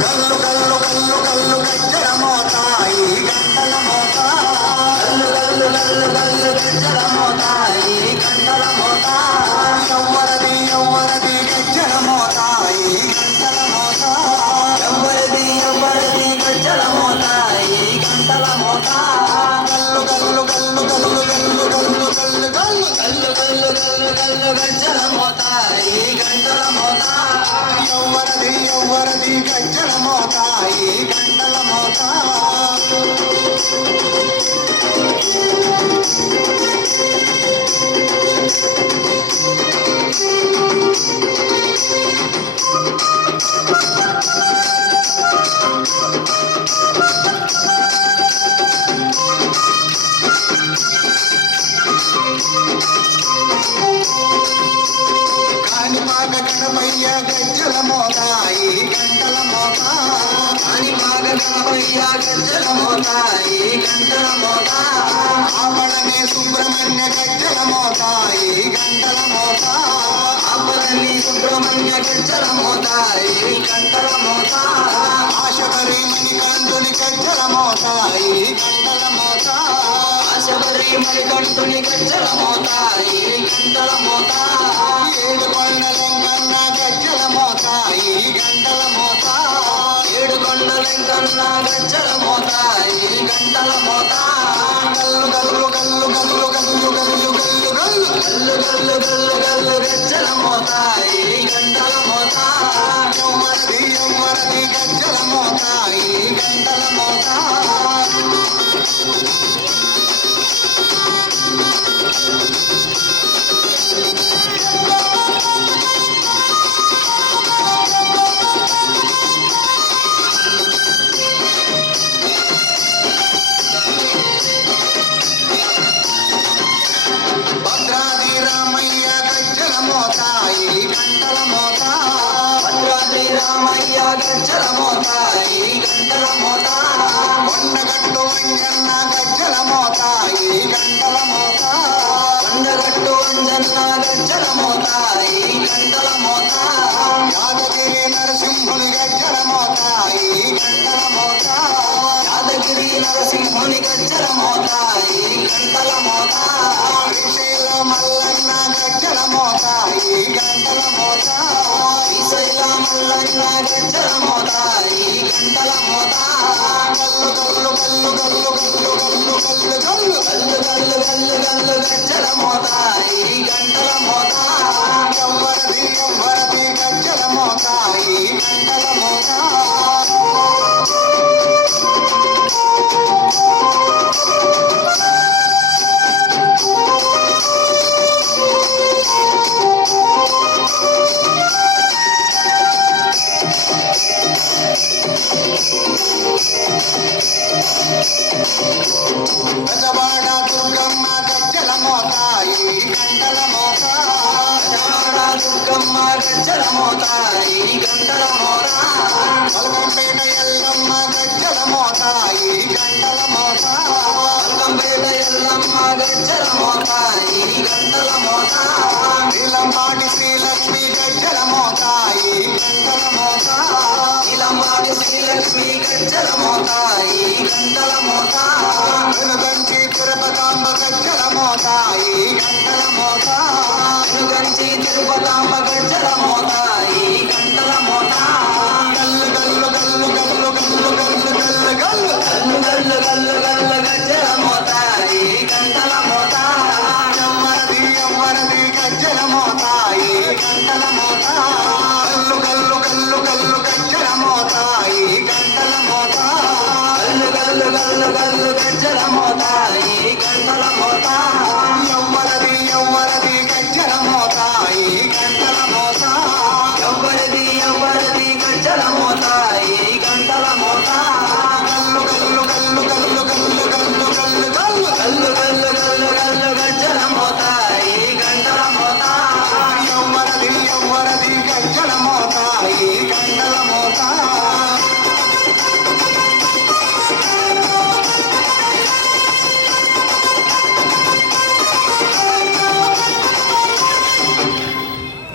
గల్లు గల్లు గల్లు గల్లు గజ్జల మోత ఈ గంటల మోత గల్లు గల్లు గల్లు గల్లు గజ్జల మోత ఈ గంటల మోత ఎవ్వరది ఎవ్వరది గజ్జల మోత ఈ గంటల మోత ఎవ్వరది ఎవ్వరది గజ్జల మోత ఈ గంటల మోత గల్లు గల్లు గల్లు గల్లు గల్లు గల్లు గల్లు గల్లు గల్లు గల్లు గల్లు గల్లు గజ్జల మోత ఈ గంటల మోత ఎవ్వరది ఎవ్వరది గజ్జల మోత ఈ గంటల మోత కాణిపాక గణపయ్య గజ్జల మోత ఈ గంటల మోత కాణిపాక గణపయ్య గజ్జల మోత ఈ గంటల మోత ఆపడనే సుబ్రహ్మణ్య గజ్జల మోత ఈ గంటల మోత ఆపడని సుబ్రహ్మణ్య గజ్జల మోత ఈ గంటల మోత ఆశబరి మణికంఠుని గజ్జల మోత ఈ గంటల మోత ఆశబరి మణికంఠుని గజ్జల మోత ఈ గంటల మోత ఏడు కొండలెంకన్న గజ్జల మోత ఈ గంటల మోత ఏడు కొండలెంకన్న గజ్జల మోత ఈ గంటల మోత గల్లు గల్లు గల్లు గల్లు గల్లు గల్లు గల్లు గల్లు గల్లు గల్లు గల్లు గల్లు గజ్జల మోత ఈ గంటల మోత ఎవ్వరది ఎవ్వరది గజ్జల మోత ఈ గంటల మోత భద్రాద్రి రామయ్య గజ్జల మోత ఈ గంటల మోత భద్రాద్రి రామయ్య గజ్జల మోత ఈ గంటల మోత కొండగట్టు అంజన్న గజ్జల మోత ఈ గంటల మోత కొండగట్టు అంజన్న గజ్జల మోత ఈ గంటల మోత యాదగిరి నరసింహుని గజ్జల మోత ఈ గంటల మోత యాదగిరి నరసింహుని గజ్జల మోత ఈ గంటల మోత శ్రీశైల మల్లన్న గజ్జల మోత ఈ గంటల మోత శ్రీశైల మల్లన్న గజ్జల మోత ఈ గంటల మోత గల్లు గల్లు గల్లు గల్లు గల్లు గల్లు గల్లు గల్లు గల్లు గల్లు గల్లు గల్లు గజ్జల మోత ఈ గంటల మోత ఎవ్వరది ఎవ్వరది గజ్జల మోత ఈ గంటల మోత పెదవాడ దుర్గమ్మ గజ్జల మోత ఈ గంటల మోత పెదవాడ దుర్గమ్మ గజ్జల మోత ఈ గంటల మోత పల్కంపేట ఎల్లమ్మ గజ్జల మోత ఈ గంటల మోత పల్కంపేట ఎల్లమ్మ గజ్జల మోత ఈ గంటల మోత నీలంపాటి శ్రీలక్ష్మి గజ్జల మోత ఈ గంటల మోత నీలంపాటి శ్రీలక్ష్మి గజ్జల మోత ఈ గంటల మోత వెనుగంచి తిరుపతాంబ గజ్జల మోత ఈ గంటల మోత వెనుగంచి తిరుపతాంబ గజ్జల మోత ఈ గంటల మోత గల్లు గల్లు గల్లు గల్లు గల్లు గల్లు గల్లు గల్లు గల్లు గల్లు గల్లు గల్లు గజ్జల మోత ఈ గంటల మోత ఎవ్వరది ఎవ్వరది గజ్జల మోత ఈ గంటల మోత గల్లు గల్లు గల్లు గల్లు గజ్జల మోత ఈ గంటల మోత గల్లు గల్లు గల్లు గల్లు గజ్జల మోత ఈ గంటల మోత